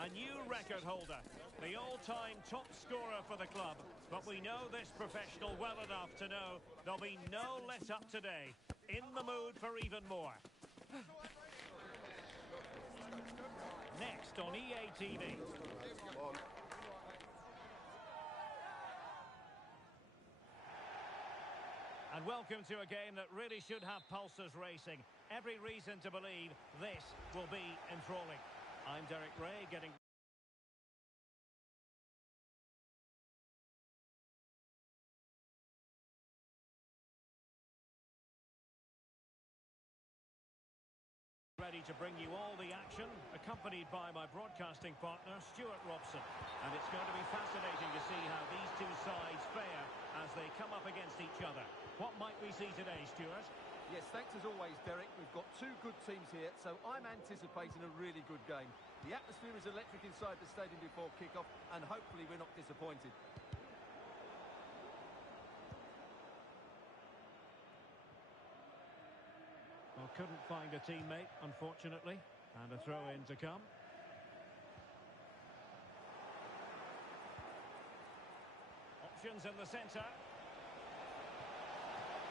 A new record holder, the all-time top scorer for the club. But we know this professional well enough to know there'll be no let-up today. In the mood for even more. Next on EA TV. And welcome to a game that really should have pulses racing. Every reason to believe this will be enthralling. I'm Derek Ray, getting ready to bring you all the action, accompanied by my broadcasting partner, Stuart Robson. And it's going to be fascinating to see how these two sides fare as they come up against each other. What might we see today, Stuart? Yes, thanks as always, Derek. We've got two good teams here, so I'm anticipating a really good game. The atmosphere is electric inside the stadium before kick-off, and hopefully we're not disappointed. Well, couldn't find a teammate, unfortunately, and a throw-in to come. Options in the centre.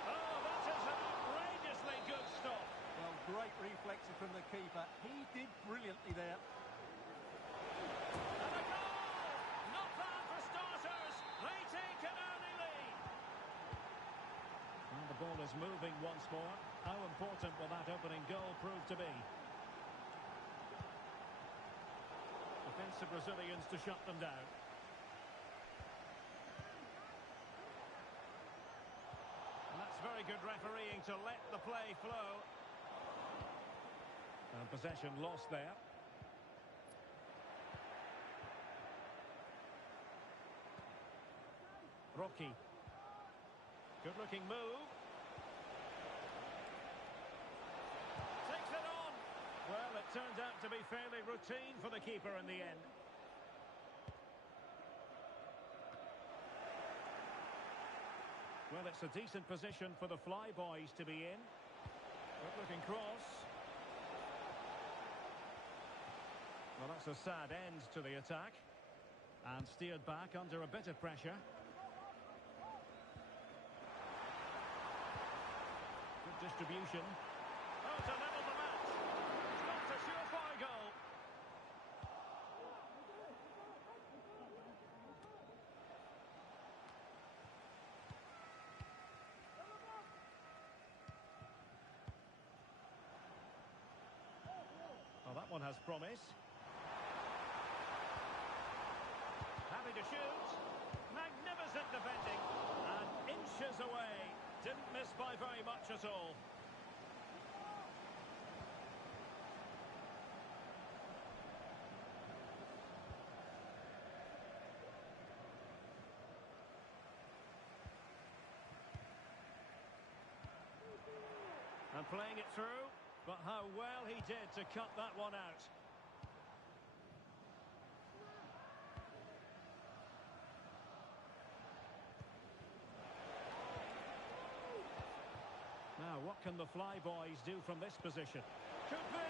Oh, that is an outrageously good stop. Well, great reflexes from the keeper. He did brilliantly there. And a goal! Not bad for starters. They take an early lead. And the ball is moving once more. How important will that opening goal prove to be? Defensive Brazilians to shut them down. And that's very good refereeing to let the play flow. And possession lost there. Rocky. Good looking move. Takes it on. Well, it turned out to be fairly routine for the keeper in the end. Well, it's a decent position for the fly boys to be in. Good looking cross. Well, that's a sad end to the attack. And steered back under a bit of pressure. Good distribution. Oh, to level the match. It's not a surefire goal. Oh, that one has promise. Happy to shoot. Magnificent defending. And inches away. Didn't miss by very much at all. And playing it through. But how well he did to cut that one out. Now, what can the fly boys do from this position? Could be!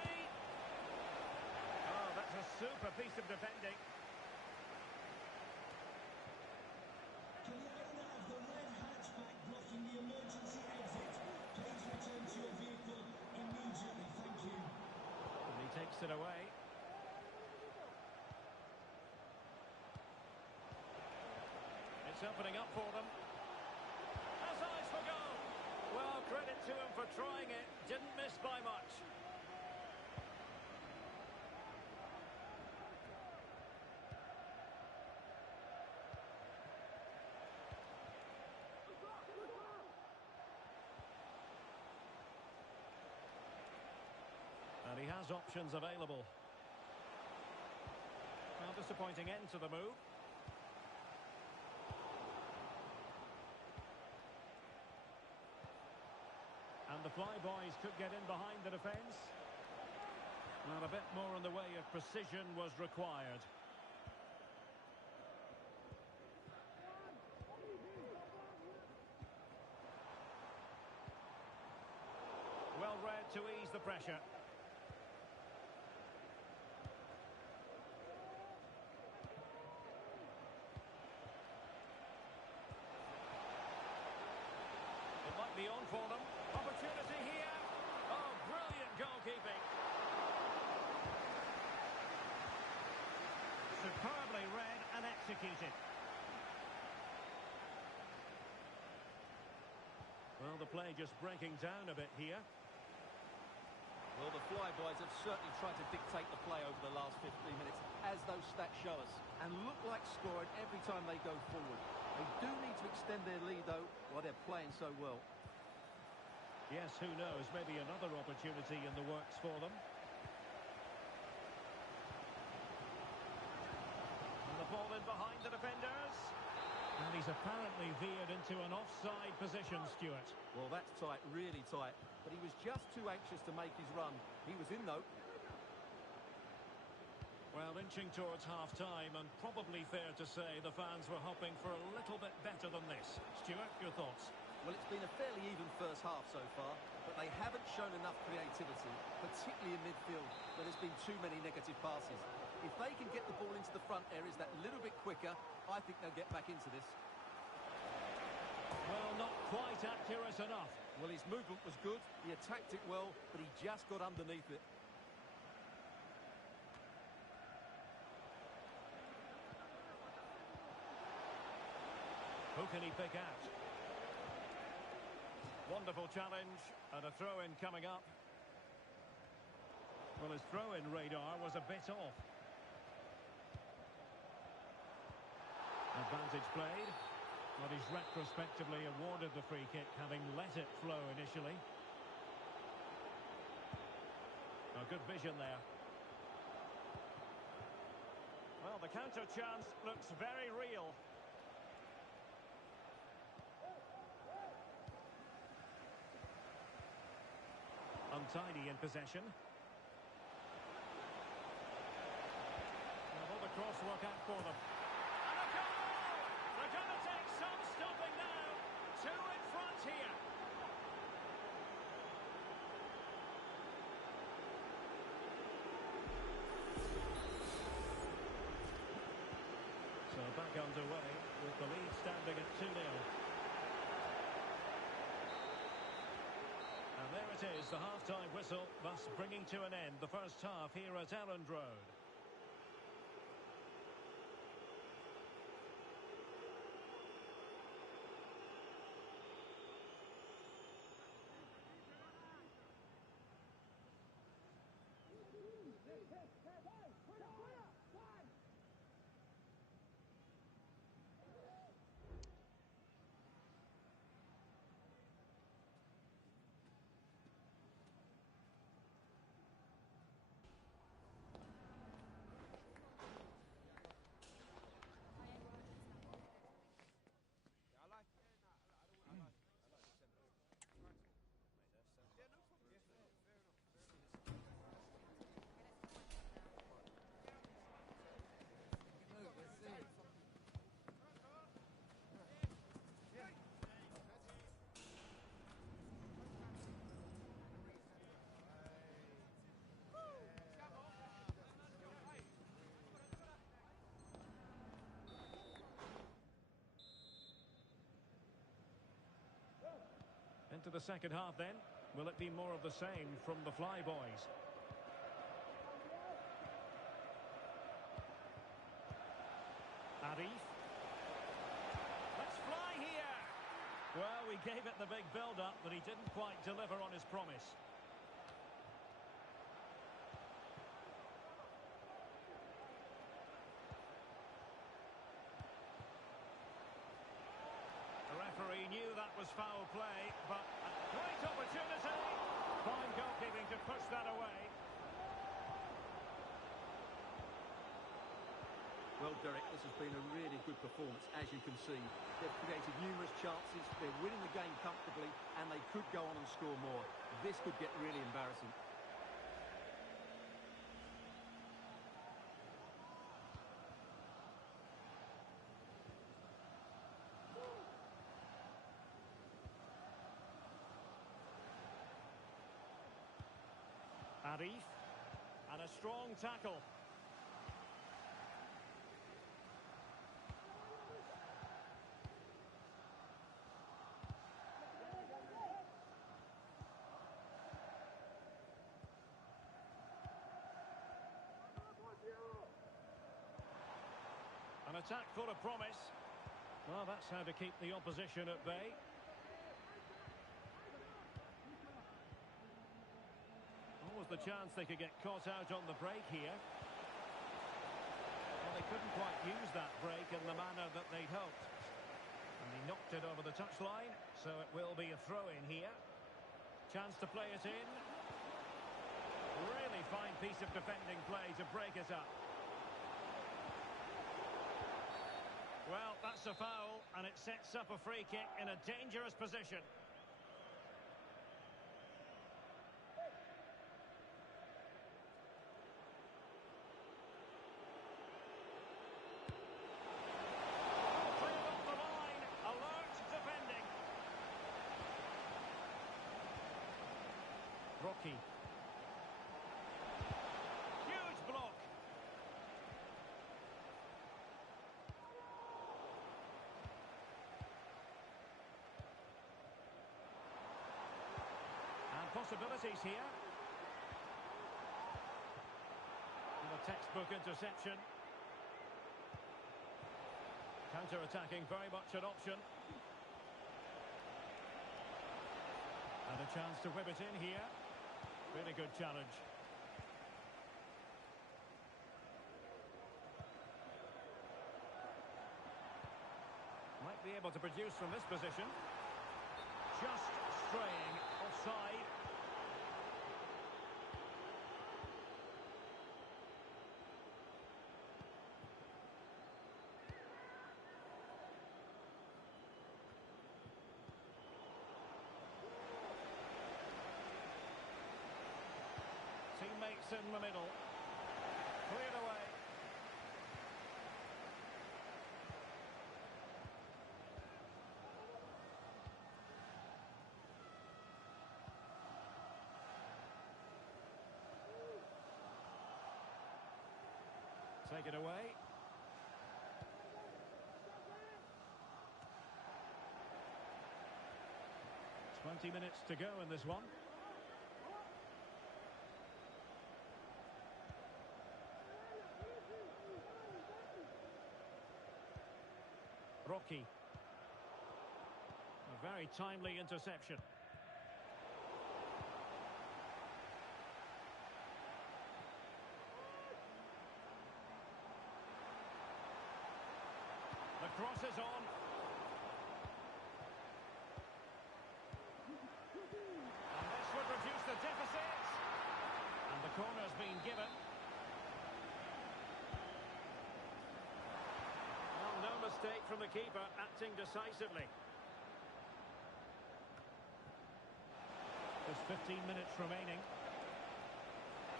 Oh, that's a super piece of defending. To the owner of the red hatchback blocking the emergency exit, please return to your vehicle immediately. Thank you. And he takes it away. It's opening up for them. Has eyes for goal. Well, credit to him for trying it. Didn't miss by much. And he has options available. Well, disappointing end to the move. And the fly boys could get in behind the defence. Well, a bit more in the way of precision was required. Well read to ease the pressure. executed. Well, the play just breaking down a bit here. Well, the flyboys have certainly tried to dictate the play over the last 15 minutes, as those stats show us, and look like scoring every time they go forward. They do need to extend their lead, though, while they're playing so well. Yes, who knows, maybe another opportunity in the works for them. And the ball in behind the defenders. And he's apparently veered into an offside position, Stuart. Well, that's tight, really tight. But he was just too anxious to make his run. He was in, though. Well, inching towards half-time, and probably fair to say the fans were hoping for a little bit better than this. Stuart, your thoughts? Well, it's been a fairly even first half so far, but they haven't shown enough creativity, particularly in midfield, where there's been too many negative passes. If they can get the ball into the front areas that little bit quicker, I think they'll get back into this. Well, not quite accurate enough. Well, his movement was good, he attacked it well, but he just got underneath it. Who can he pick out? Wonderful challenge, and a throw-in coming up. Well, his throw-in radar was a bit off. Advantage played. But he's retrospectively awarded the free kick, having let it flow initially. A good vision there. Well, the counter chance looks very real. Untidy in possession. Now, will the cross work out for them? And a goal! They're going to take some stopping now. Two in front here. So back underway with the lead standing at 2-0. And there it is, the half-time whistle, thus bringing to an end the first half here at Elland Road. Into the second half then. Will it be more of the same from the Flyboys? Arif. Let's fly here! Well, we gave it the big build-up, but he didn't quite deliver on his promise. The referee knew that was foul play, but a great opportunity. Fine goalkeeping to push that away. Well, Derek, this has been a really good performance, as you can see. They've created numerous chances, they're winning the game comfortably, and they could go on and score more. This could get really embarrassing. Arif. And a strong tackle. An attack full of promise. Well, that's how to keep the opposition at bay. Always the chance they could get caught out on the break here. Well, they couldn't quite use that break in the manner that they'd hoped. And he knocked it over the touchline, so it will be a throw-in here. Chance to play it in. Really fine piece of defending play to break it up. Well, that's a foul, and it sets up a free kick in a dangerous position. Cleared off the line. Alert defending. Rocky. Huge block. Possibilities here. And a textbook interception. Counter-attacking, very much an option. And a chance to whip it in here. Really good challenge. Might be able to produce from this position. Just straying offside. Teammates in the middle. Cleared away. Take it away. Twenty minutes to go in this one. Rocky. A very timely interception. The cross is on. And this would reduce the deficit. And the corner's been given. Well, no mistake from the keeper, acting decisively. There's 15 minutes remaining.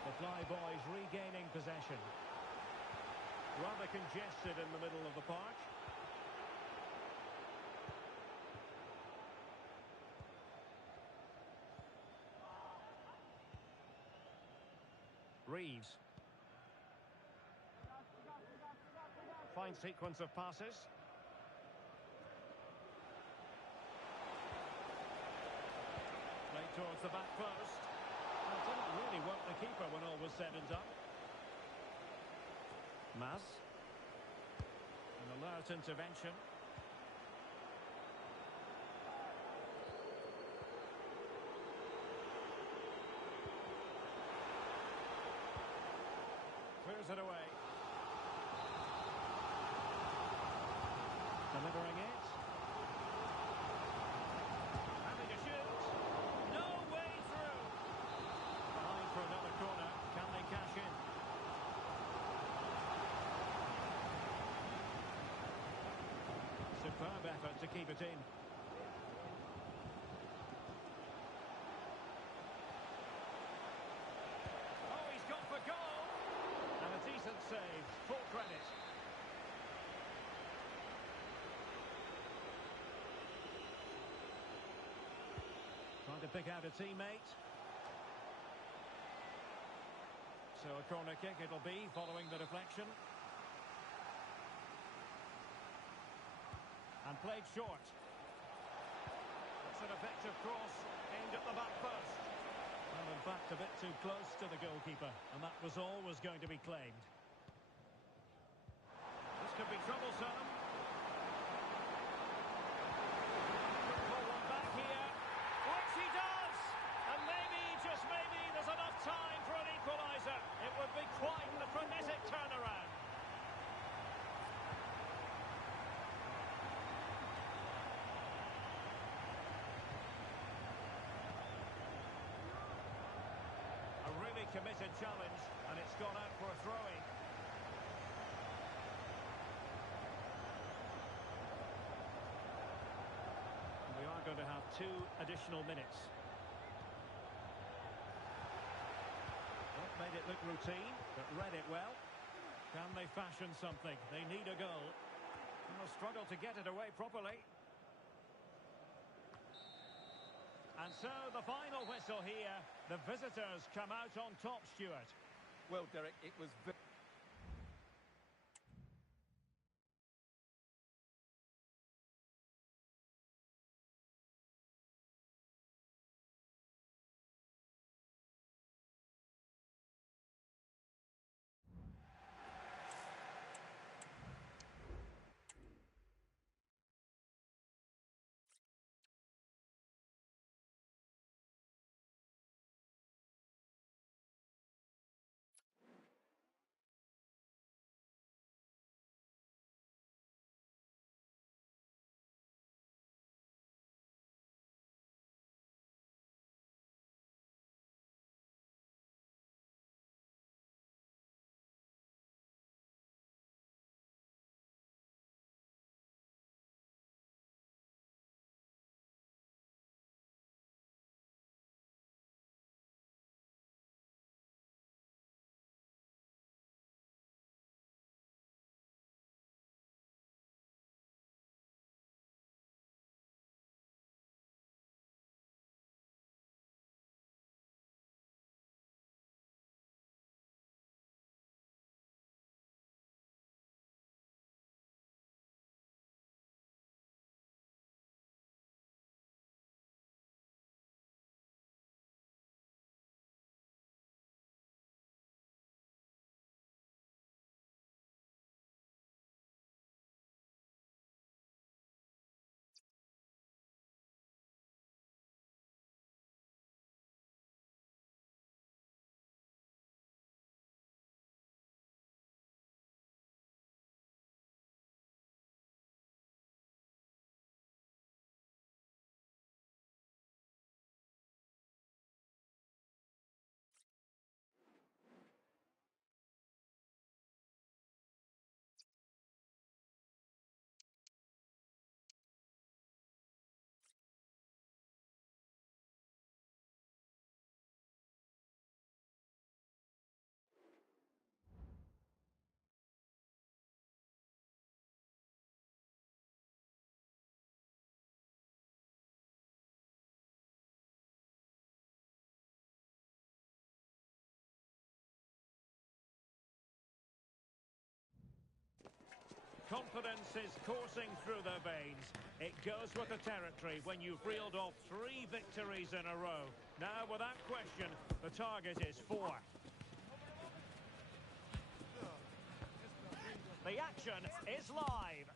The Flyboys regaining possession. Rather congested in the middle of the park. Reeves. Fine sequence of passes. Played towards the back post. Well, it didn't really work the keeper when all was said and done. Mas. An alert intervention. Clears it away. Delivering it. Having a shoot. No way through. Behind for another corner. Can they cash in? Superb effort to keep it in. Oh, he's gone for goal. And a decent save. Full credit. Trying to pick out a teammate. So a corner kick it'll be following the deflection. And played short. That's an effective cross aimed at the back post. Well, in fact, a bit too close to the goalkeeper, and that was always going to be claimed. This could be troublesome. Could pull one back here. Which he does! And maybe, just maybe, there's enough time for an equaliser. It would be quite a frenetic turnaround. A really committed challenge, and it's gone out for a throw-in. We are going to have 2 additional minutes. Well, made it look routine, but read it well. Can they fashion something? They need a goal. They'll struggle to get it away properly. And so the final whistle here. The visitors come out on top, Stuart. Well, Derek, it was very... Confidence is coursing through their veins. It goes with the territory when you've reeled off 3 victories in a row. Now, without question, the target is 4. The action is live.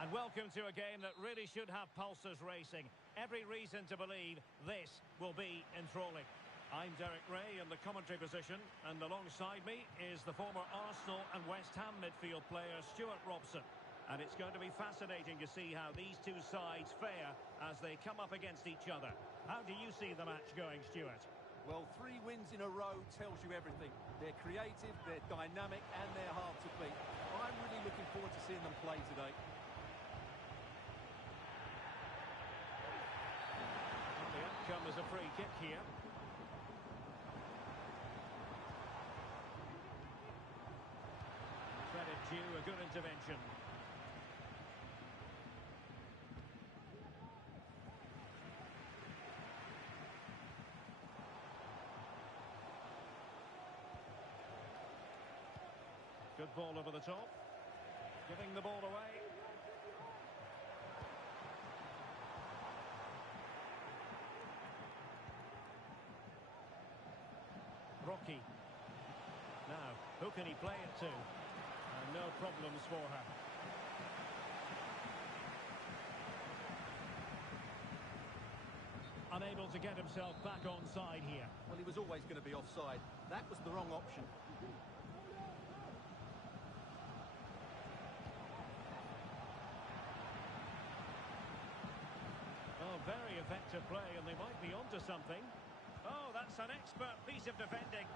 And welcome to a game that really should have pulses racing. Every reason to believe this will be enthralling. I'm Derek Ray in the commentary position, and alongside me is the former Arsenal and West Ham midfield player Stuart Robson. And it's going to be fascinating to see how these 2 sides fare as they come up against each other. How do you see the match going, Stuart? Well, 3 wins in a row tells you everything. They're creative, they're dynamic, and they're hard to beat. I'm really looking forward to seeing them play today. The outcome is a free kick here. Credit due, a good intervention. Good ball over the top. Giving the ball away. rocky. Now, who can he play it to? No problems for her. Unable to get himself back onside here. Well, he was always going to be offside. That was the wrong option. Oh, very effective play, and they might be onto something. Oh, that's an expert piece of defending.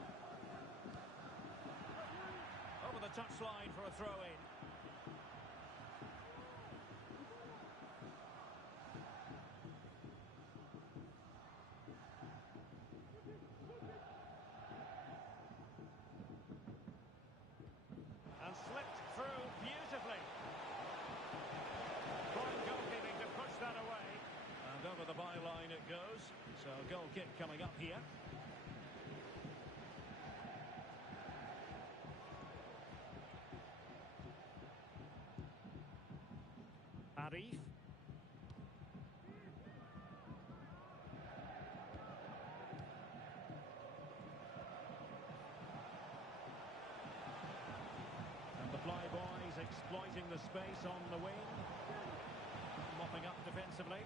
Over the touchline for a throw-in. And slipped through beautifully. Fine goalkeeping to push that away. And over the byline it goes. So goal kick coming up here. Arif. And the flyboys exploiting the space on the wing. Mopping up defensively.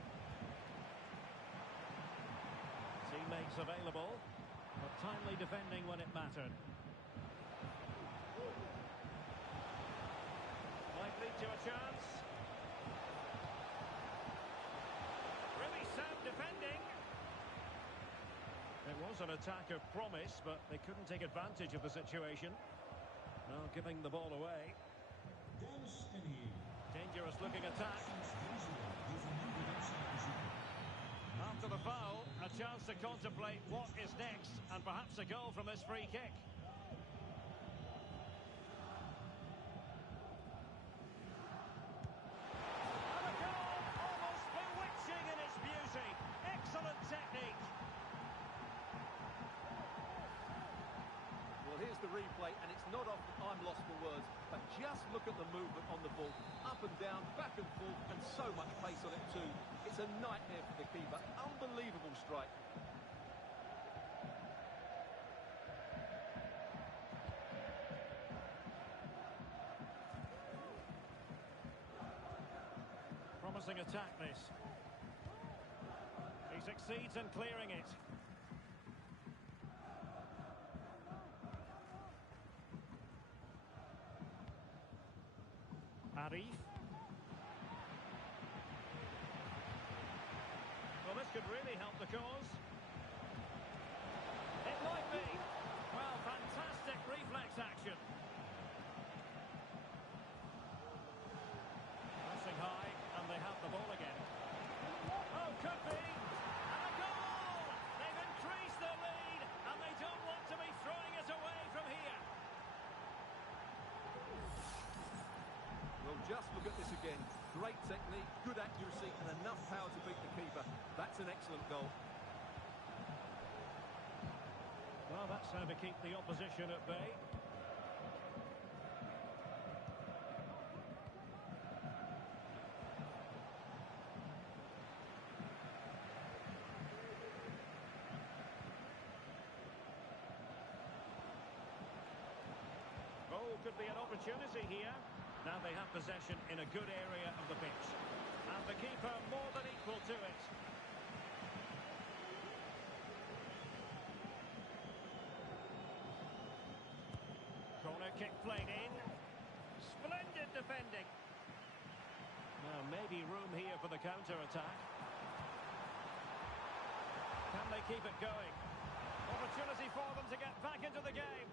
Teammates available, but timely defending when it mattered. Might lead to a chance. Really sound defending. It was an attack of promise, but they couldn't take advantage of the situation. Now giving the ball away. Dangerous looking attack. After the foul, a chance to contemplate what is next, and perhaps a goal from this free kick. And a goal, almost bewitching in its beauty. Excellent technique. Well, here's the replay, and it's not often I'm lost for words, but just look at the movement on the ball. Up and down, back and forth, and so much pace on it too. It's a nightmare for the keeper. Unbelievable strike. Promising attack this. He succeeds in clearing it. Arif. Well, this could really help the cause. It might be. Well, fantastic reflex action. Pressing high, and they have the ball again. Oh, could be. And a goal! They've increased their lead, and they don't want to be throwing it away from here. Well, just look at this again. Great technique, good accuracy, and enough power to beat the keeper. That's an excellent goal. Well, that's how to keep the opposition at bay. Oh, could be an opportunity here. Now they have possession in a good area of the pitch. And the keeper more than equal to it. Corner kick played in. Splendid defending. Now maybe room here for the counter-attack. Can they keep it going? Opportunity for them to get back into the game.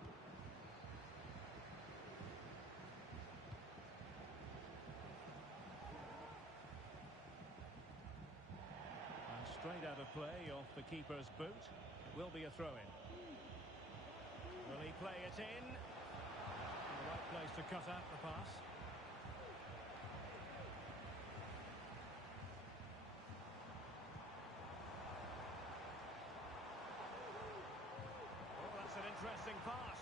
Straight out of play off the keeper's boot. Will be a throw-in. Will he play it in? The right place to cut out the pass. Oh, that's an interesting pass.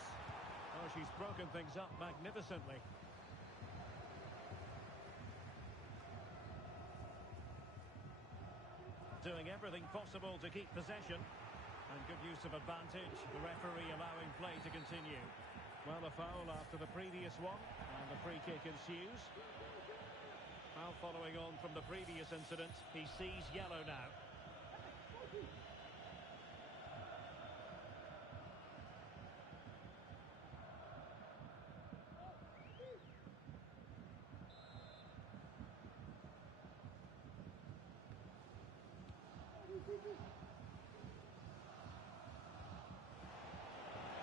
Oh, she's broken things up magnificently. Doing everything possible to keep possession. And good use of advantage. The referee allowing play to continue. Well, a foul after the previous one, and the free kick ensues. Well, following on from the previous incident, he sees yellow now.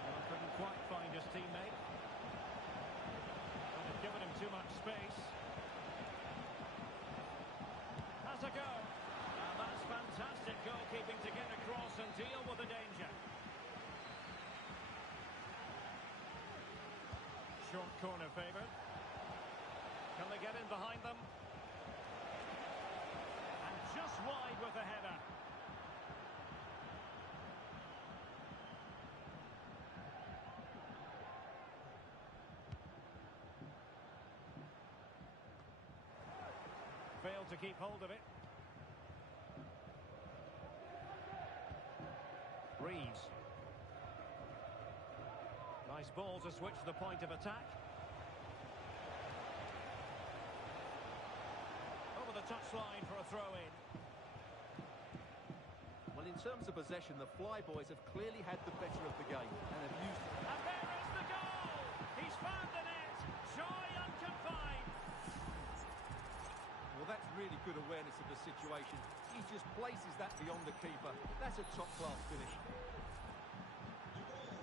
Well, couldn't quite find his teammate. And they've given him too much space. Has a go. And that's fantastic goalkeeping to get across and deal with the danger. Short corner favoured. Can they get in behind them? And just wide with the header. Failed to keep hold of it. Reeves. Nice ball to switch the point of attack. Over the touchline for a throw-in. Well, in terms of possession, the Flyboys have clearly had the better of the game and have used it. And there is the goal! He's found the net! Joy unconfined! Well, that's really good awareness of the situation. He just places that beyond the keeper. That's a top-class finish.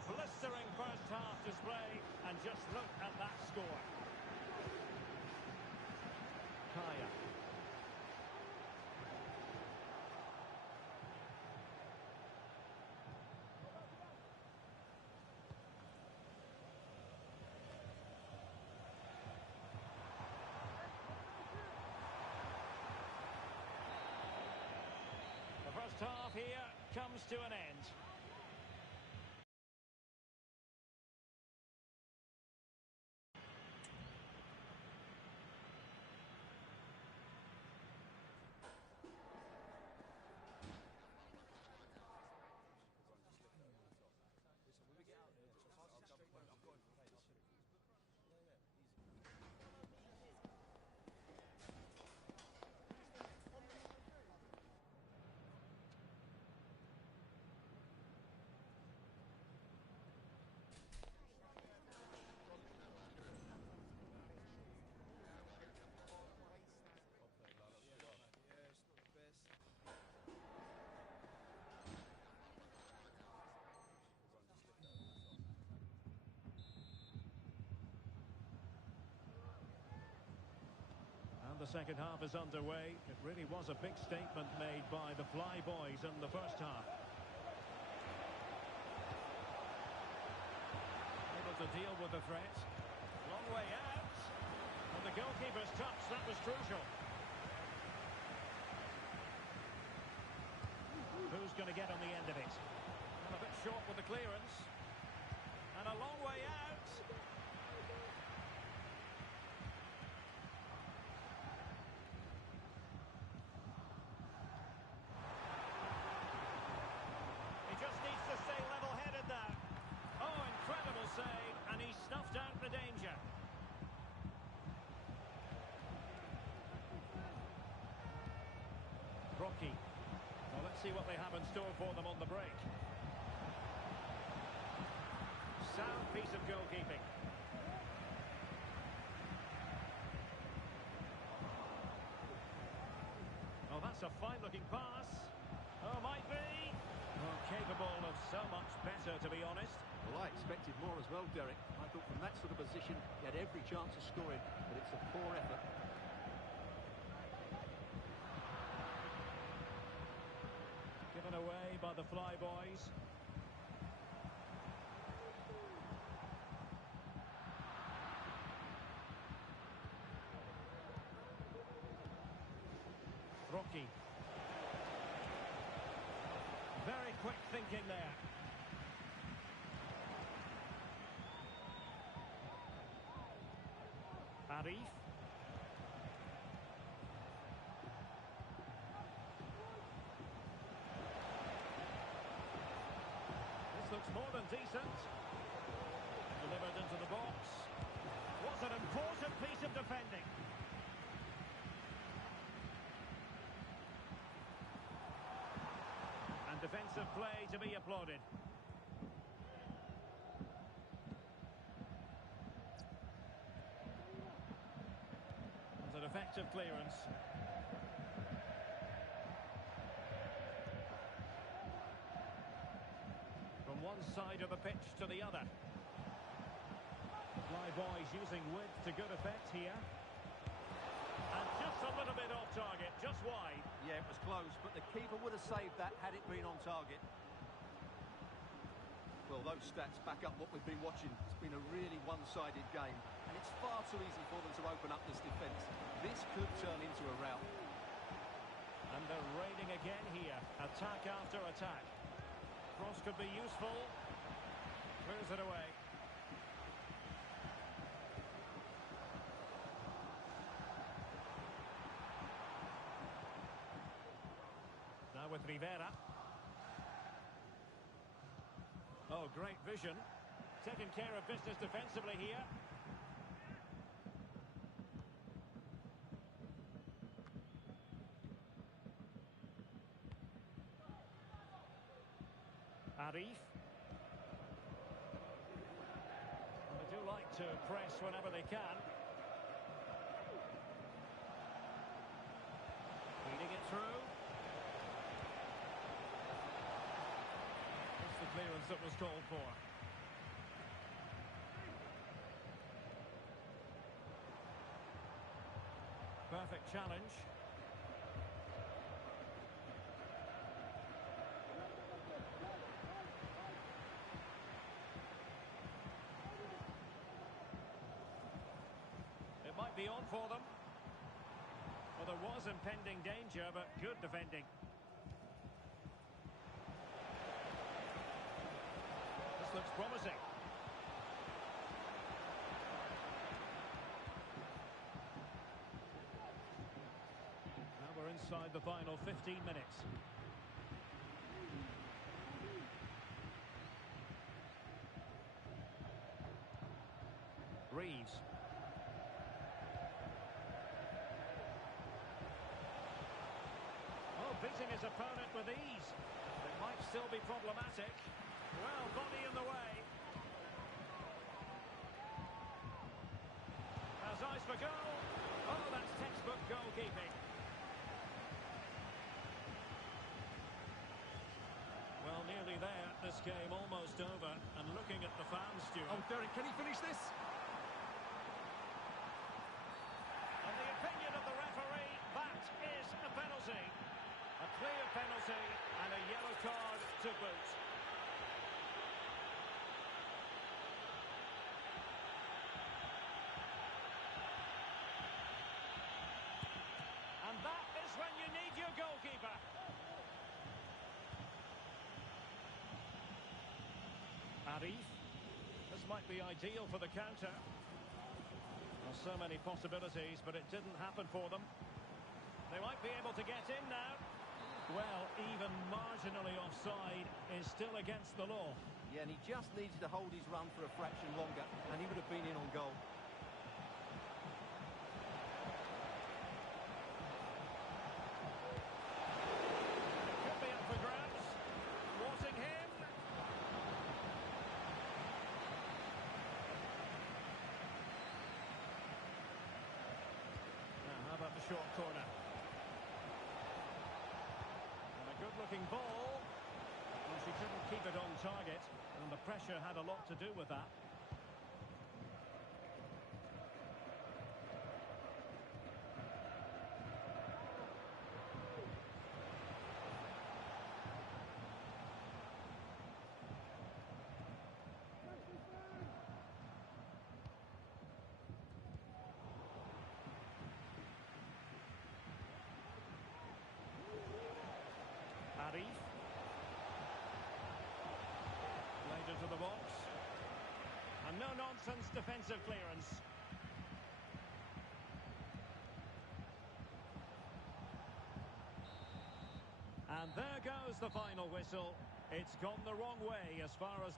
Blistering first half display, and just look at that score. Kaya. The first half here comes to an end. And the second half is underway. It really was a big statement made by the Flyboys in the first half. Able to deal with the threat. Long way out. And the goalkeeper's touch, that was crucial. Who's going to get on the end of it? And a bit short with the clearance. And a long way out. He just needs to stay level-headed now. Oh, incredible save, and he snuffed out the danger. Rocky. Well, let's see what they have in store for them on the break. Sound piece of goalkeeping. Oh, that's a fine-looking pass. Oh, might be. Oh, capable of so much better, to be honest. Well, I expected more as well, Derek. I thought from that sort of position, he had every chance of scoring, but it's a poor effort. Given away by the Flyboys. Rocky. Very quick thinking there. Arif. and decent. Delivered into the box. Was an important piece of defending. And defensive play to be applauded. And an effective clearance. From one side of the pitch to the other. Fly boys using width to good effect here. And just a little bit off target, just wide. Yeah, it was close, but the keeper would have saved that had it been on target. Well, those stats back up what we've been watching. It's been a really one-sided game, and it's far too easy for them to open up this defence. This could turn into a rout. And they're raiding again here. Attack after attack. Cross could be useful. Clears it away. Now with Rivera. Oh, great vision. Taking care of business defensively here. Arif. They do like to press whenever they can. Feeding it through. That's the clearance that was called for. Perfect challenge. Might be on for them. Well, there was impending danger, but good defending. This looks promising. Now we're inside the final 15 minutes. Reeves. Beating his opponent with ease. It might still be problematic. Well, body in the way. Has eyes for goal. Oh, that's textbook goalkeeping. Well, nearly there. This game almost over. And looking at the fans, Stuart. Oh, Derek, can he finish this? And the opinion of the referee, that is a penalty. A clear penalty and a yellow card to boot. And that is when you need your goalkeeper. Arif. This might be ideal for the counter. Well, so many possibilities, but it didn't happen for them. They might be able to get in now. Well, even marginally offside is still against the law. Yeah, and he just needed to hold his run for a fraction longer, and he would have been in on goal. Could be up for grabs. Thwarting him. Now, how about the short corner? Looking ball, and she couldn't keep it on target, and the pressure had a lot to do with that. Arif. Played into the box. And no-nonsense defensive clearance. And there goes the final whistle. It's gone the wrong way as far as...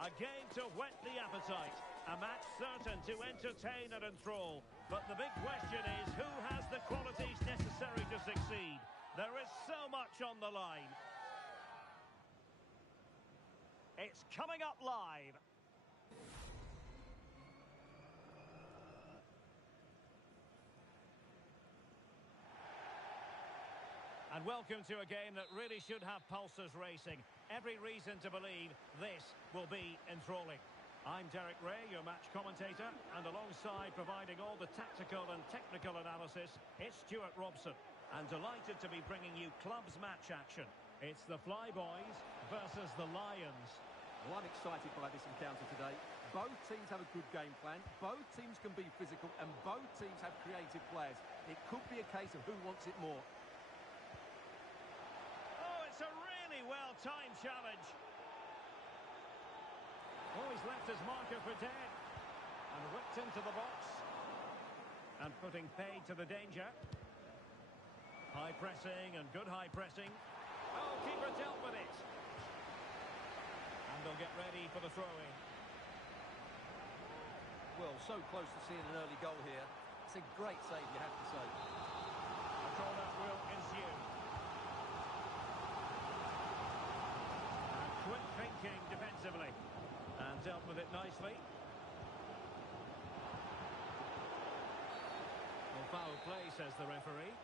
A game to whet the appetite. A match certain to entertain and enthrall. But the big question is, who has the qualities necessary to succeed? There is so much on the line. It's coming up live. And welcome to a game that really should have pulses racing. Every reason to believe this will be enthralling. I'm Derek Ray, your match commentator, and alongside providing all the tactical and technical analysis, it's Stuart Robson. And delighted to be bringing you clubs match action. It's the Flyboys versus the Lions. Well, I'm excited by this encounter today. Both teams have a good game plan, both teams can be physical, and both teams have creative players. It could be a case of who wants it more. It's a really well-timed challenge. Oh, he's left his marker for dead. And whipped into the box. And putting paid to the danger. High pressing and good high pressing. Oh, keeper dealt with it. And they'll get ready for the throw-in. Well, so close to seeing an early goal here. It's a great save, you have to say. A corner will ensue. Quick thinking defensively. And dealt with it nicely. Well, foul play, says the referee.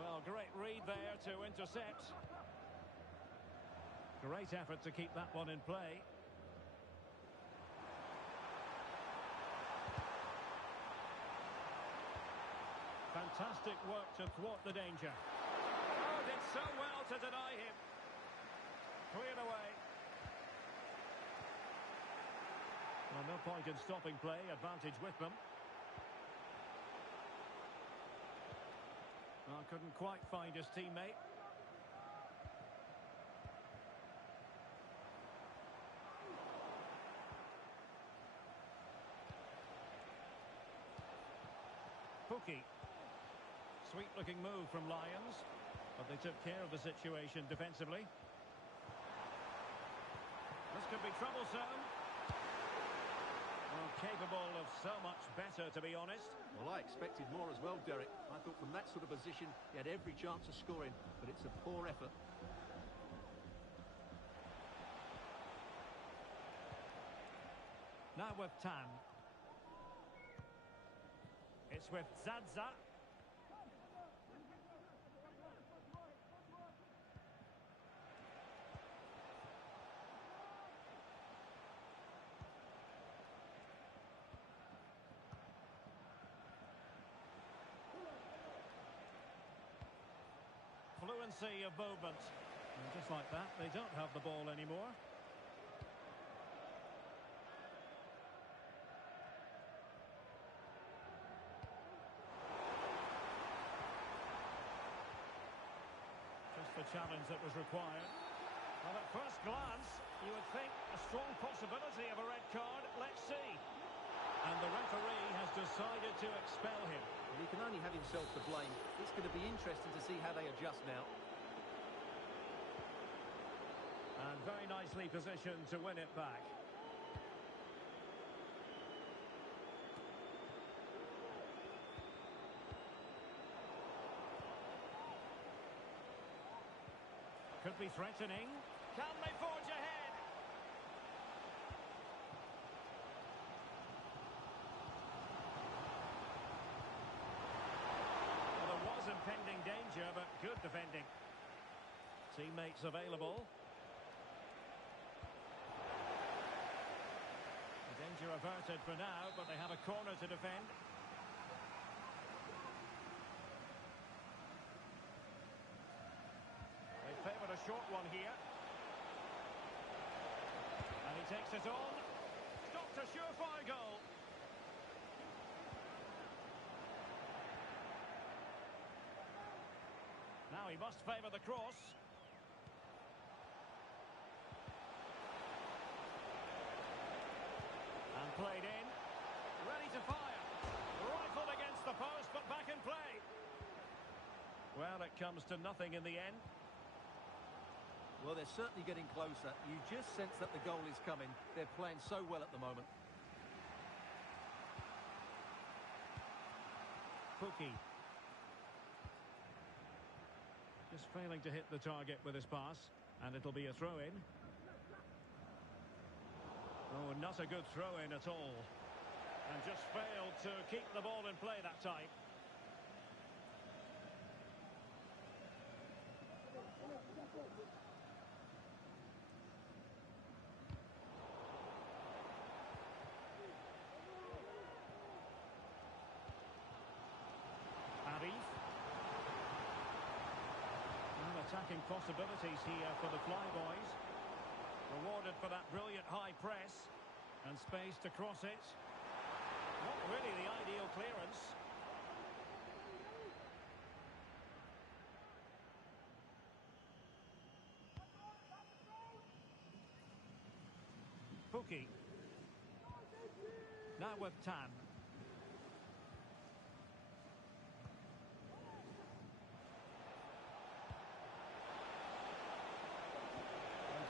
Well, great read there to intercept. Great effort to keep that one in play. Fantastic work to thwart the danger. Oh, did so well to deny him. Cleared away. Well, no point in stopping play. Advantage with them. Well, couldn't quite find his teammate. Pookie. Sweet-looking move from Lions, but they took care of the situation defensively. This could be troublesome. Well, capable of so much better, to be honest. Well, I expected more as well, Derek. I thought from that sort of position, he had every chance of scoring, but it's a poor effort. Now with Tan. It's with Zaza. Fluency of movement. And just like that, they don't have the ball anymore. Just the challenge that was required. Well, at first glance, you would think a strong possibility of a red card. Let's see. And the referee has decided to expel him. And he can only have himself to blame. It's going to be interesting to see how they adjust now. And very nicely positioned to win it back. Could be threatening. Can they forge ahead? Well, there was impending danger, but good defending. Teammates available. The danger averted for now, but they have a corner to defend. They favoured a short one here. And he takes it on. Stopped a surefire goal. Now he must favour the cross. And played in. Ready to fire. Rifled against the post, but back in play. Well, it comes to nothing in the end. Well, they're certainly getting closer. You just sense that the goal is coming. They're playing so well at the moment. Pookie. Just failing to hit the target with his pass. And it'll be a throw-in. Oh, not a good throw-in at all. And just failed to keep the ball in play that time. Attacking possibilities here for the Flyboys. Rewarded for that brilliant high press. And space to cross it. Not really the ideal clearance. Pookie. Now with Tan.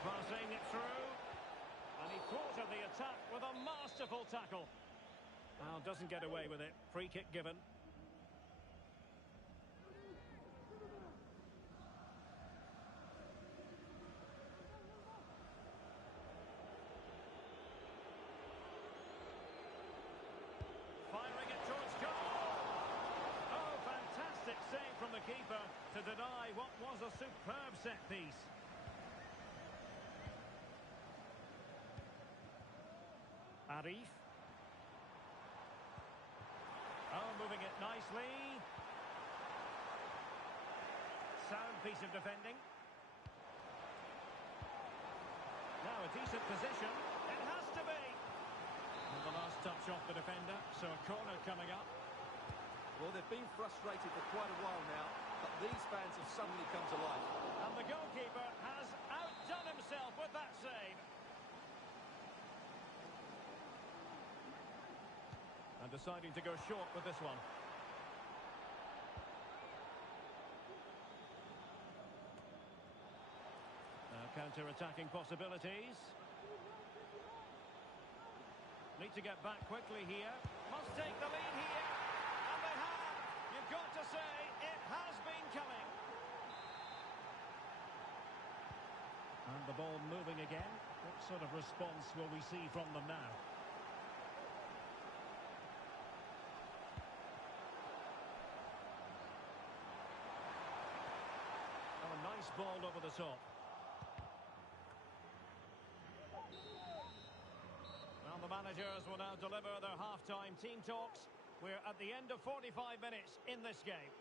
Passing it through, and he thwarted the attack with a masterful tackle. Now doesn't get away with it. Free kick given. Firing it towards goal. Oh, fantastic save from the keeper to deny what was a superb set piece. Arif. Oh, moving it nicely. Sound piece of defending. Now a decent position. It has to be. And the last touch off the defender, so a corner coming up. Well, they've been frustrated for quite a while now, but these fans have suddenly come to life. And the goalkeeper has outdone himself with that save. And deciding to go short with this one. Now counter-attacking possibilities. Need to get back quickly here. Must take the lead here. And they have. You've got to say, it has been coming. And the ball moving again. What sort of response will we see from them now? Nice ball over the top. Well, the managers will now deliver their half-time team talks. We're at the end of 45 minutes in this game.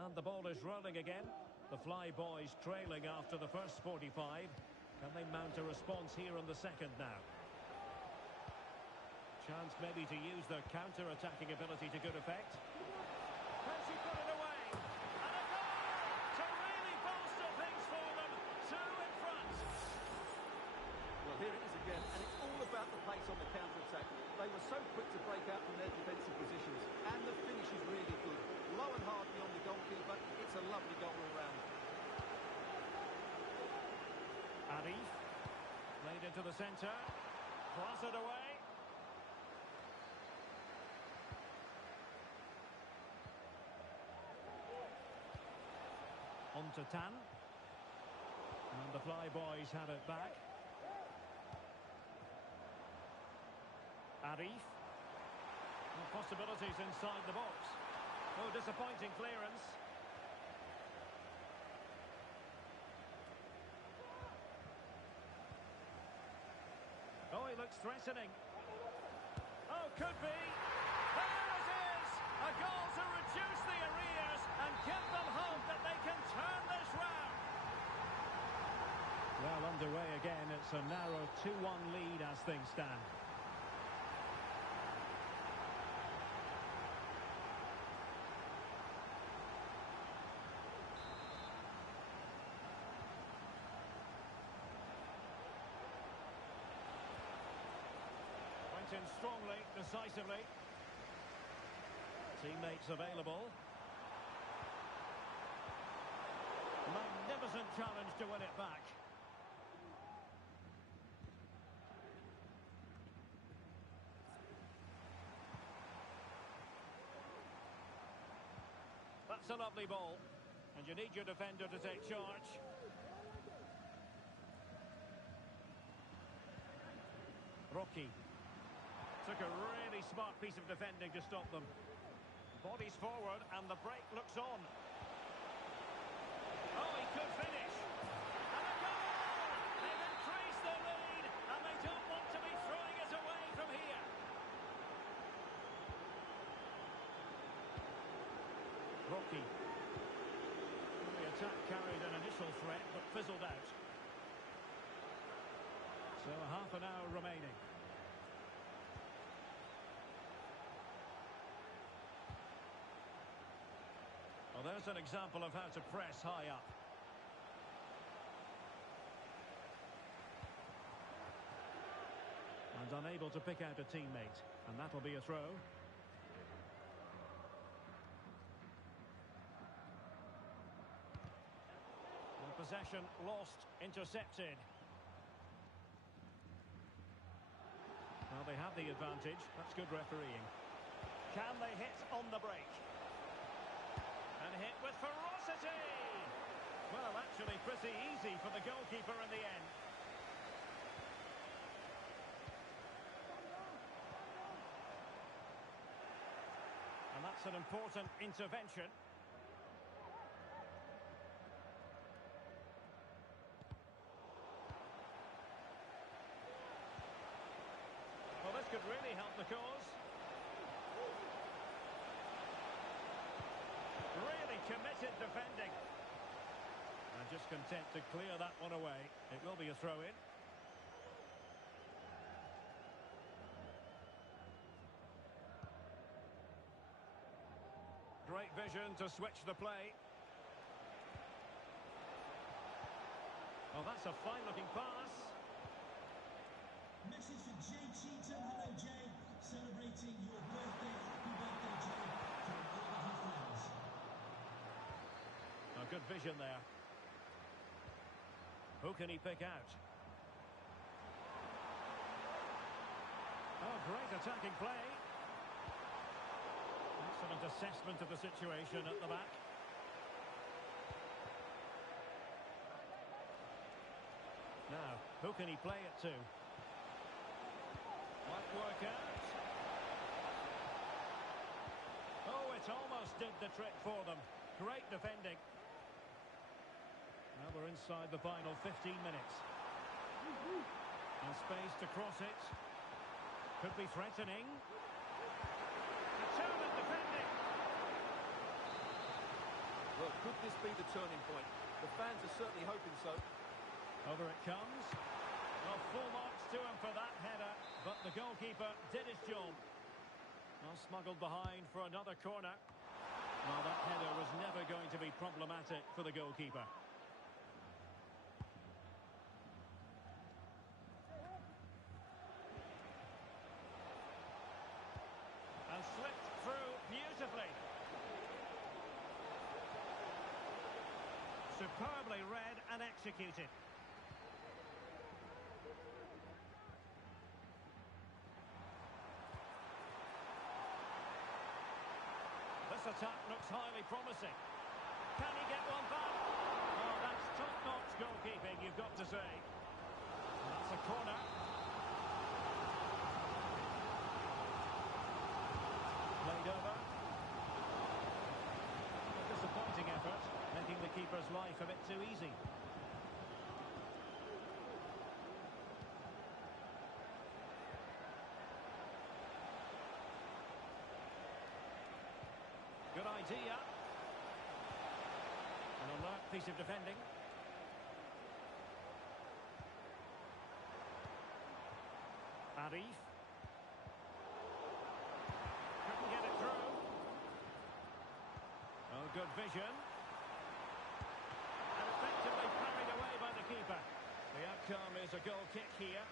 And the ball is rolling again. The Flyboys trailing after the first 45. Can they mount a response here in the second now? Chance maybe to use their counter-attacking ability to good effect. Can she put it away? And a goal to really bolster things for them. Two in front. Well, here it is again, and it's all about the pace on the counter-attack. They were so quick to break out from their defensive positions, and the finish is really good. Low and hard beyond the goalkeeper. It's a lovely goal all round. Arif. Played into the centre. Cross it away. On to Tan. And the Flyboys have it back. Arif. Possibilities inside the box. Oh, disappointing clearance. Oh, he looks threatening. Oh, could be. There it is! A goal to reduce the arrears and give them hope that they can turn this round. Well, underway again. It's a narrow 2-1 lead as things stand. In strongly, decisively. Teammates available. Magnificent challenge to win it back. That's a lovely ball. And you need your defender to take charge. Rocky. Took a really smart piece of defending to stop them. Bodies forward and the break looks on. Oh, he could finish. And a goal! They've increased their lead and they don't want to be throwing it away from here. Rocky. The attack carried an initial threat but fizzled out. So half an hour remaining. Well, there's an example of how to press high up. And unable to pick out a teammate. And that'll be a throw. And possession lost, intercepted. Well, they have the advantage. That's good refereeing. Can they hit on the break? And hit with ferocity! Well, actually pretty easy for the goalkeeper in the end. And that's an important intervention. Well, this could really help the cause. Really committed defending. And just content to clear that one away. It will be a throw-in. Great vision to switch the play. Oh, that's a fine-looking pass. Message for Jay Cheatham. Hello, Jay. Celebrating your birthday. Happy birthday, Jay. From all of your friends. A good vision there. Who can he pick out? Oh, great attacking play. Excellent assessment of the situation at the back. Now, who can he play it to? Might work out. Oh, it almost did the trick for them. Great defending. Now we're inside the final 15 minutes. And space to cross it. Could be threatening. Determined defending. Well, could this be the turning point? The fans are certainly hoping so. Over it comes. Well, full marks to him for that header, but the goalkeeper did his job. Well, smuggled behind for another corner. Well, that header was never going to be problematic for the goalkeeper. And slipped through beautifully. Superbly read and executed. This attack looks highly promising. Can he get one back? Oh, that's top-notch goalkeeping, you've got to say. That's a corner. goalkeeper's life a bit too easy. Good idea. An alert piece of defending. Arif. Couldn't get it through. Oh, good vision. And effectively parried away by the keeper. The outcome is a goal kick here.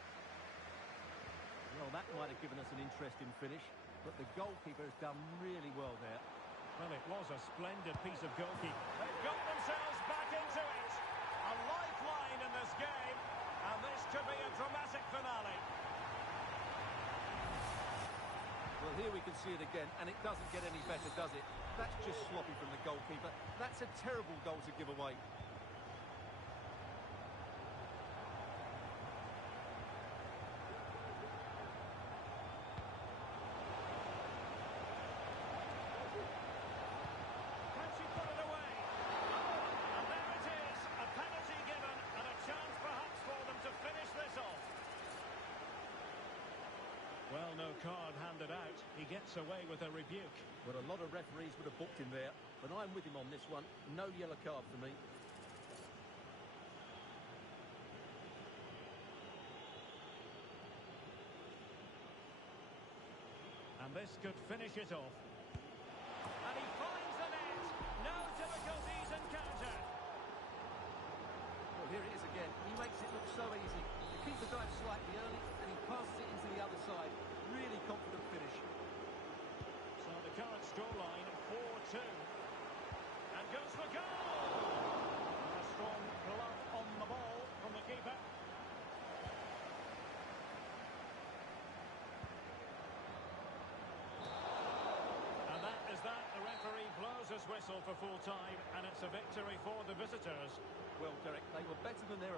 Well, that might have given us an interesting finish, but the goalkeeper has done really well there. Well, it was a splendid piece of goalkeeping. They've got themselves back into it. A lifeline in this game, and this could be a dramatic finale. Well, here we can see it again, and it doesn't get any better, does it? That's just sloppy from the goalkeeper. That's a terrible goal to give away. Can she put it away? And there it is, a penalty given, and a chance perhaps for them to finish this off. Well, no card handed out. He gets away with a rebuke. But a lot of referees would have booked him there, but I'm with him on this one. No yellow card for me. And this could finish it off. And he finds the net. No difficulties encountered. Well, here it is again. He makes it look so easy. The keeper dives slightly early, and he passes it into the other side. Really confident finish. So the current scoreline, 4-2. And goes for goal! A strong glove on the ball from the keeper. And that is that. The referee blows his whistle for full time, and it's a victory for the visitors. Well, Derek, they were better than their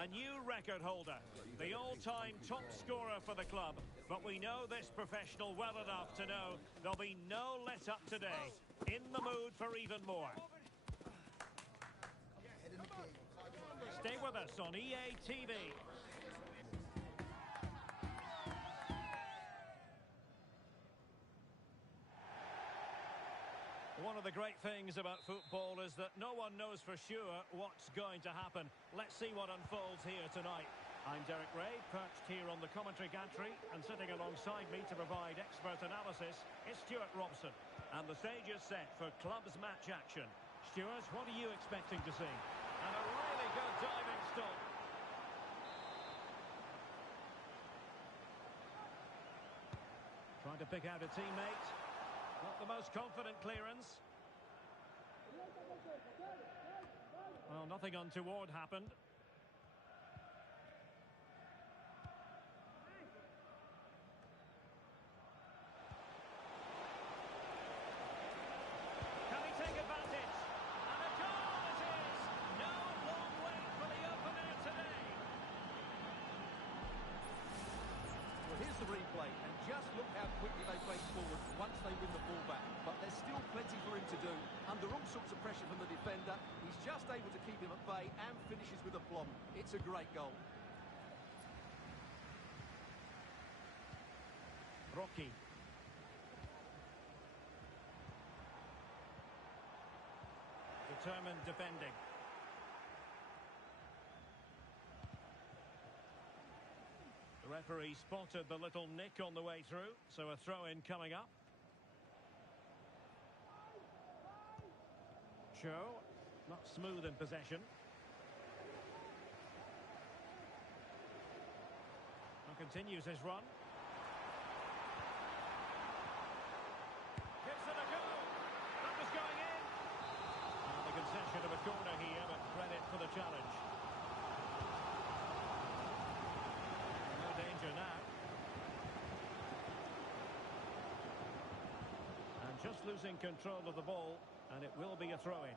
A new record holder, the all-time top scorer for the club. But we know this professional well enough to know there'll be no let-up today. In the mood for even more. Stay with us on EA TV. One of the great things about football is that no one knows for sure what's going to happen. Let's see what unfolds here tonight. I'm Derek Ray, perched here on the commentary gantry, and sitting alongside me to provide expert analysis is Stuart Robson. And the stage is set for clubs match action. Stuart, what are you expecting to see? And a really good diving stop. Trying to pick out a teammate. Not the most confident clearance. Well, nothing untoward happened. Can he take advantage? And a goal it is! No long wait for the opener today. Well, here's the replay, and just look how quickly they face forward once they win the ball back. But there's still plenty for him to do. Under all sorts of pressure from the defender, he's just able to keep him at bay and finishes with aplomb. It's a great goal. Rocky. Determined defending. The referee spotted the little nick on the way through, so a throw-in coming up. Cho, not smooth in possession. And continues his run. Gives it a go. That was going in. And the concession of a corner here, but credit for the challenge. No danger now. And just losing control of the ball, and it will be a throw-in.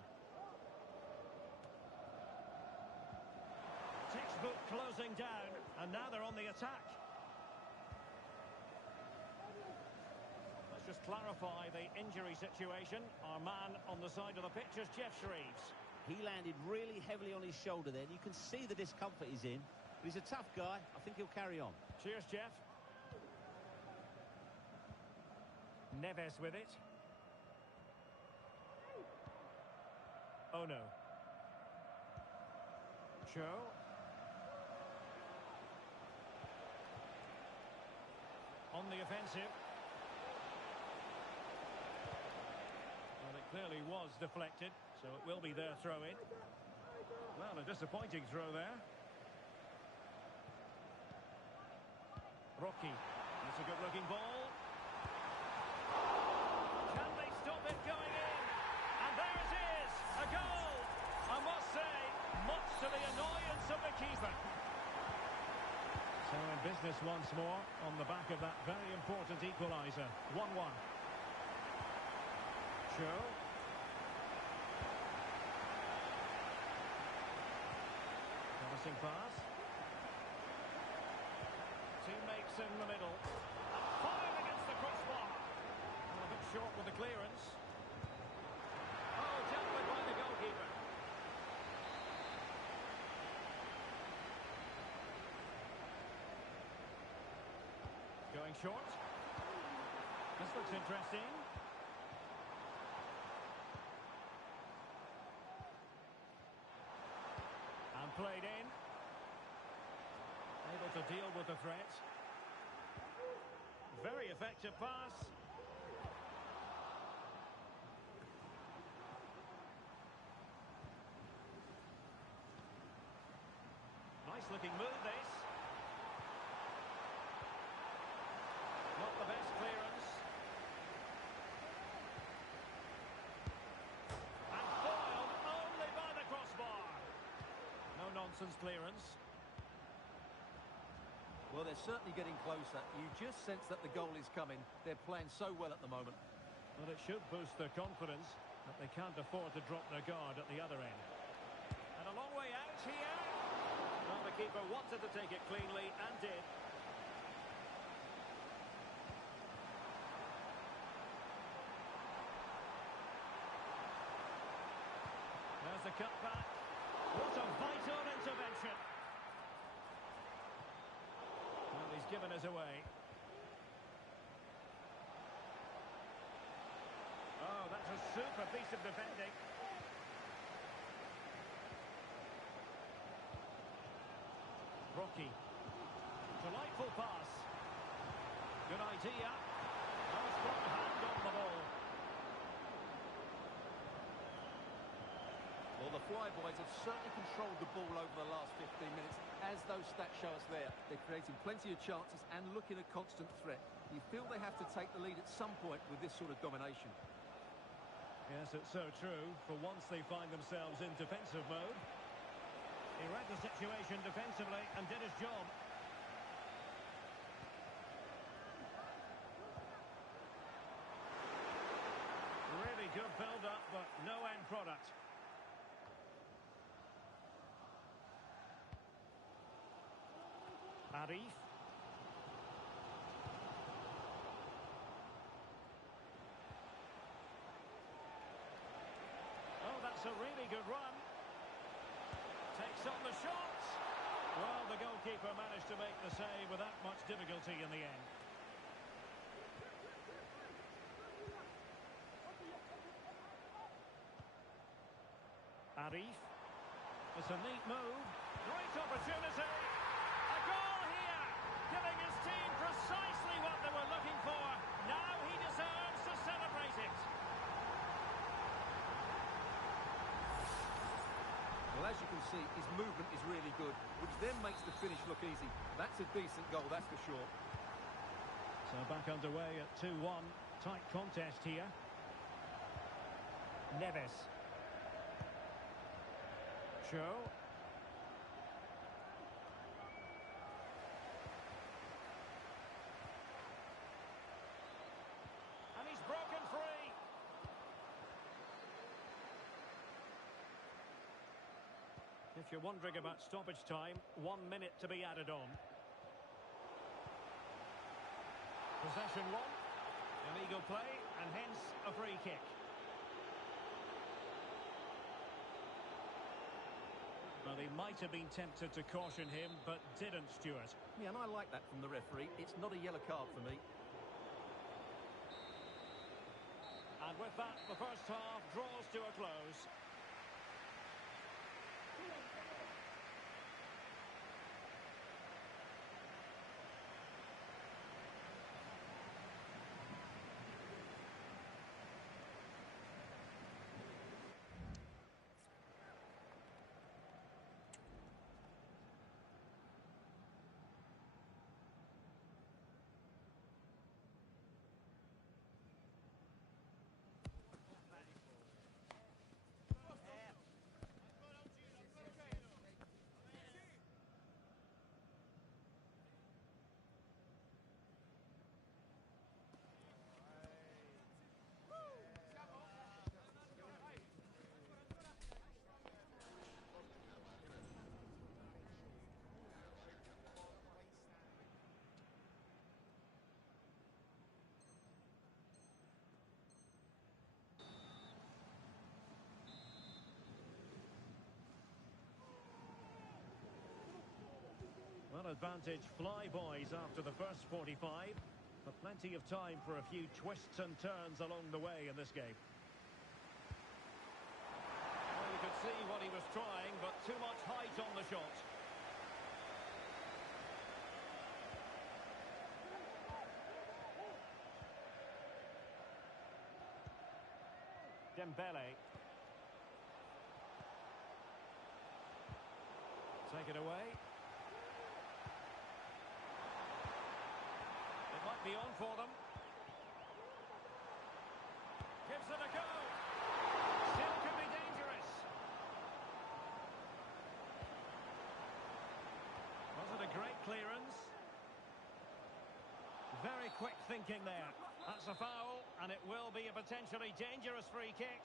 Textbook closing down, and now they're on the attack. Let's just clarify the injury situation. Our man on the side of the pitch is Jeff Shreves. He landed really heavily on his shoulder then. You can see the discomfort he's in. But he's a tough guy. I think he'll carry on. Cheers, Jeff. Neves with it. Oh no. Cho. On the offensive. Well, it clearly was deflected, so it will be their throw-in. Well, a disappointing throw there. Rocky. That's a good-looking ball. Can they stop it going in? And there it is! A goal! I must say, much to the annoyance of the keeper. So in business once more on the back of that very important equaliser. 1-1. Cho. Promising pass. Teammates in the middle. Fired against the crossbar. A bit short with the clearance. Oh, dealt with by the goalkeeper. Going short. This looks interesting. And played in. Able to deal with the threat. Very effective pass. Nice looking move this. Not the best clearance. And foiled only by the crossbar. No nonsense clearance. Well, they're certainly getting closer. You just sense that the goal is coming. They're playing so well at the moment. Well, it should boost their confidence that they can't afford to drop their guard at the other end. And a long way out here. Well, the keeper wanted to take it cleanly and did. There's the cutback. What a vital intervention. Well, he's given us away. Oh, that's a super piece of defending. Rocky. Delightful pass. Good idea. Oh, strong hand on the ball. Well, the flyboys have certainly controlled the ball over the last 15 minutes, as those stats show us there. They're creating plenty of chances and looking a constant threat. You feel they have to take the lead at some point with this sort of domination. Yes, it's so true. For once they find themselves in defensive mode. He read the situation defensively and did his job. Really good build-up, but no end product. Arif. Oh, that's a really good run. Takes on the shots. Well, the goalkeeper managed to make the save without much difficulty in the end. Arif. It's a neat move. Great opportunity. A goal here. Giving his team precisely what they were looking for. Now he deserves to celebrate it. Well, as you can see, his movement is really good, which then makes the finish look easy. That's a decent goal, that's for sure. So back underway at 2-1. Tight contest here. Neves. Show. And he's broken free. If you're wondering about stoppage time, 1 minute to be added on. Possession won. Illegal play, and hence a free kick. Well, he might have been tempted to caution him, but didn't, Stuart. Yeah, and I like that from the referee. It's not a yellow card for me. And with that, the first half draws to a close. Well, advantage flyboys after the first 45, but plenty of time for a few twists and turns along the way in this game. Well, you could see what he was trying, but too much height on the shot. Dembele. Take it away. It might be on for them. Gives it a go. Still can be dangerous. Was it a great clearance? Very quick thinking there. That's a foul, and it will be a potentially dangerous free kick.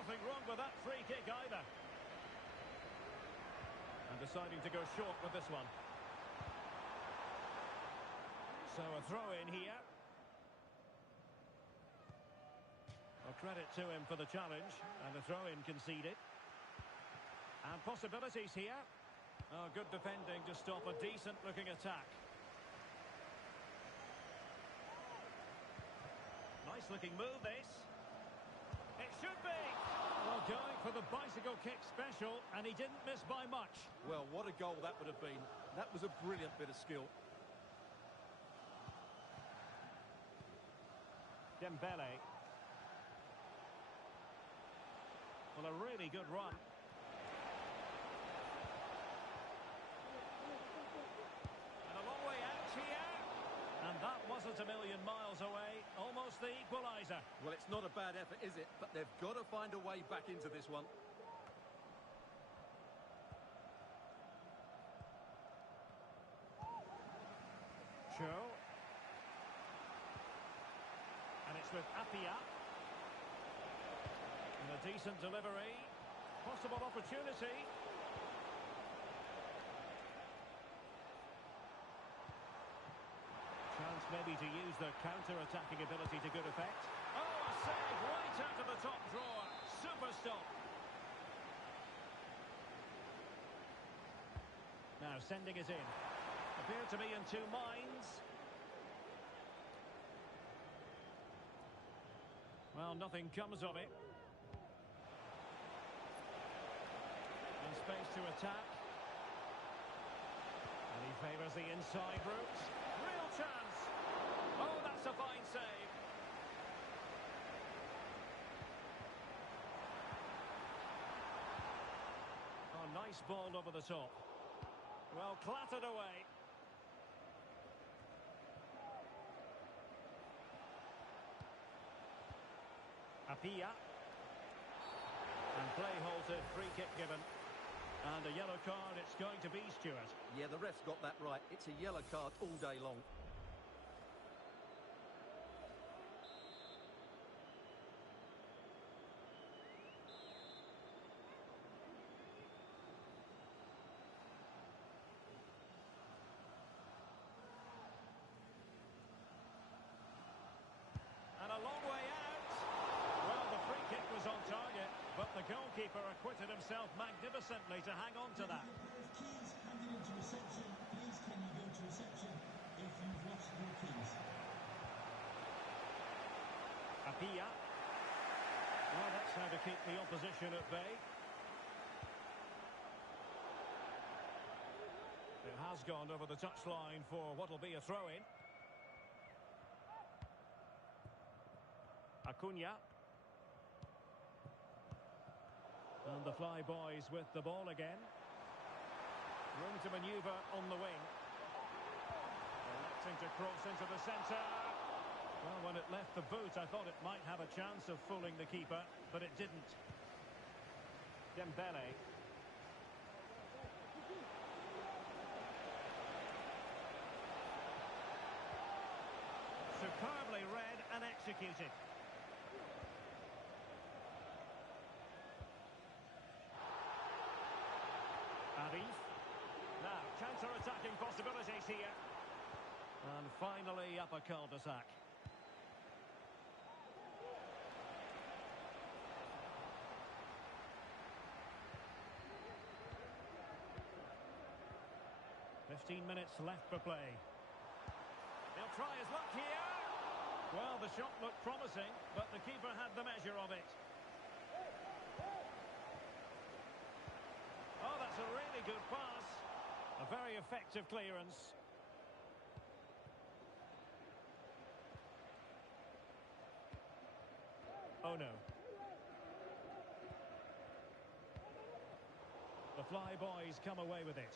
Nothing wrong with that free kick either. And deciding to go short with this one. So a throw in here. Well, credit to him for the challenge. And the throw in conceded. And possibilities here. Oh, good defending to stop a decent looking attack. Nice looking move this. It should be. Well, going for the bicycle kick special, and he didn't miss by much. Well, what a goal that would have been. That was a brilliant bit of skill. Dembele. Well, a really good run. And a long way out here. And that wasn't a million miles away. Almost the equaliser. Well, it's not a bad effort, is it? But they've got to find a way back into this one. Show. And it's with Apia. And a decent delivery. Possible opportunity. Chance maybe to use their counter-attacking ability to good effect. Oh, a save right out of the top drawer. Super stop. Now sending it in. Appear to be in two minds. Well, nothing comes of it. And space to attack. And he favours the inside route. Real chance. Oh, that's a fine save. Oh, nice ball over the top. Well, clattered away. Apia. And play halted, free kick given. And a yellow card it's going to be, Stuart. Yeah, the ref's got that right. It's a yellow card all day long. And a long way out. Well, the free kick was on target, but the goalkeeper acquitted himself magnificently to hang on to that. Keys handed into reception. Please can you go to reception if you've lost your keys? Apia. Well, that's how to keep the opposition at bay. It has gone over the touchline for what will be a throw-in. Acuna. And the Flyboys with the ball again. Room to manoeuvre on the wing. Electing to cross into the centre. Well, when it left the boot, I thought it might have a chance of fooling the keeper, but it didn't. Dembele. Superbly read and executed. Arif. Now, counter-attacking possibilities here. And finally, up a cul-de-sac. "15 minutes left for play. He'll try his luck here. Well, the shot looked promising, but the keeper had the measure of it. Oh, that's a really good pass. A very effective clearance. Oh, no. The Flyboys come away with it.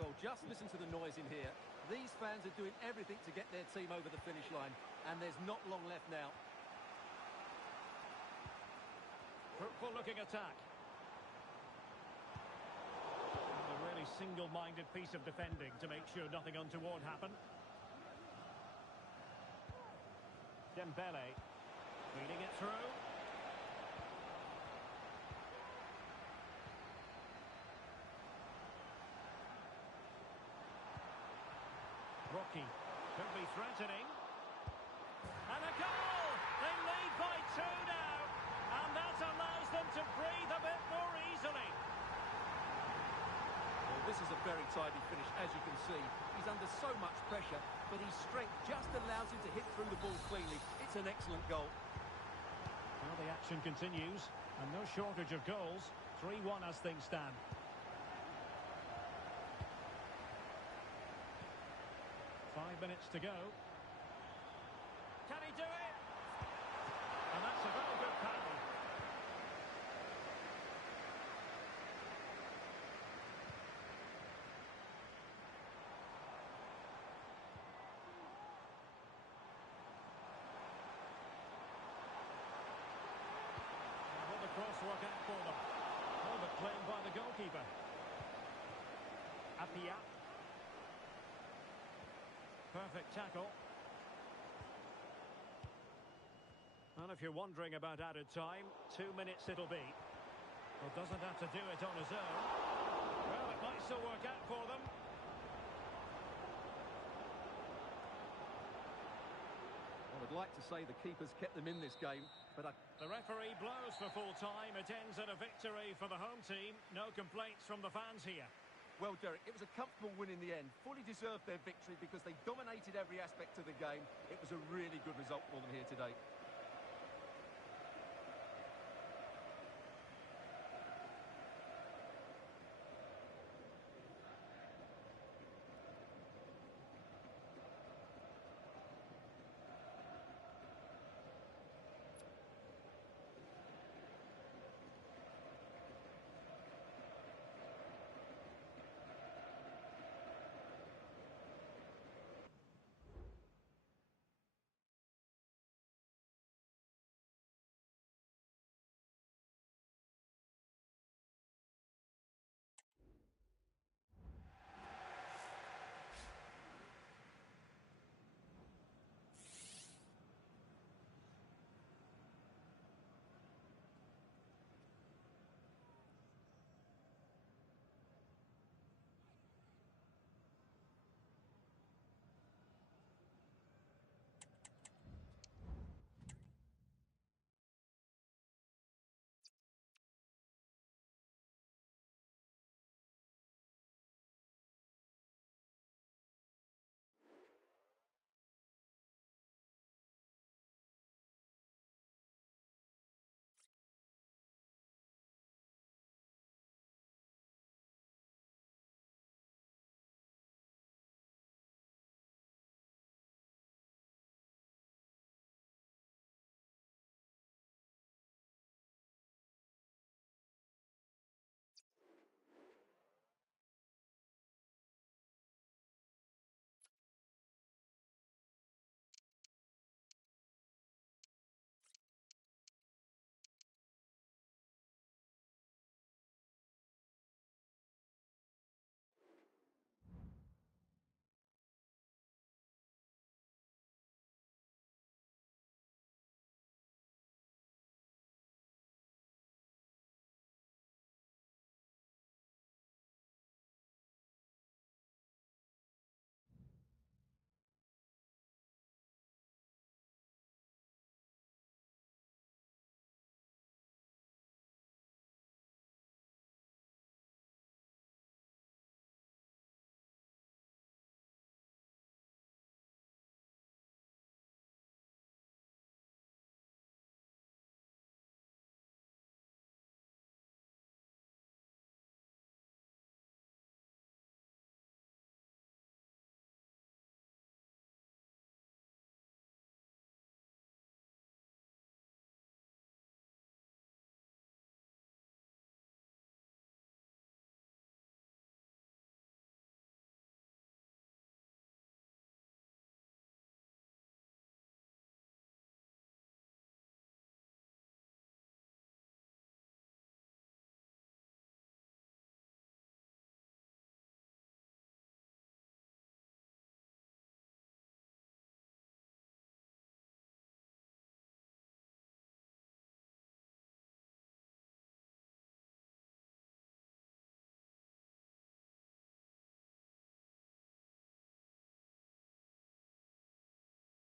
Well, just listen to the noise in here. These fans are doing everything to get their team over the finish line, and there's not long left now. Fruitful looking attack. And a really single-minded piece of defending to make sure nothing untoward happened. Dembele. Feeding it through. Rocky could be threatening. And a goal! They lead by 2 now. And that allows them to breathe a bit more easily. Well, this is a very tidy finish, as you can see. He's under so much pressure, but his strength just allows him to hit through the ball cleanly. It's an excellent goal. Well, the action continues, and no shortage of goals. 3-1 as things stand. Five minutes to go. Can he do it? And that's a very good paddle. Will the cross work out for them? Oh, but claimed by the goalkeeper. Apia. Perfect tackle. And if you're wondering about added time, 2 minutes it'll be. Well, doesn't have to do it on his own. Well, it might still work out for them. Well, I'd like to say the keeper's kept them in this game, but The referee blows for full time. It ends at a victory for the home team. No complaints from the fans here. Well, Derek, it was a comfortable win in the end. Fully deserved their victory because they dominated every aspect of the game. It was a really good result for them here today.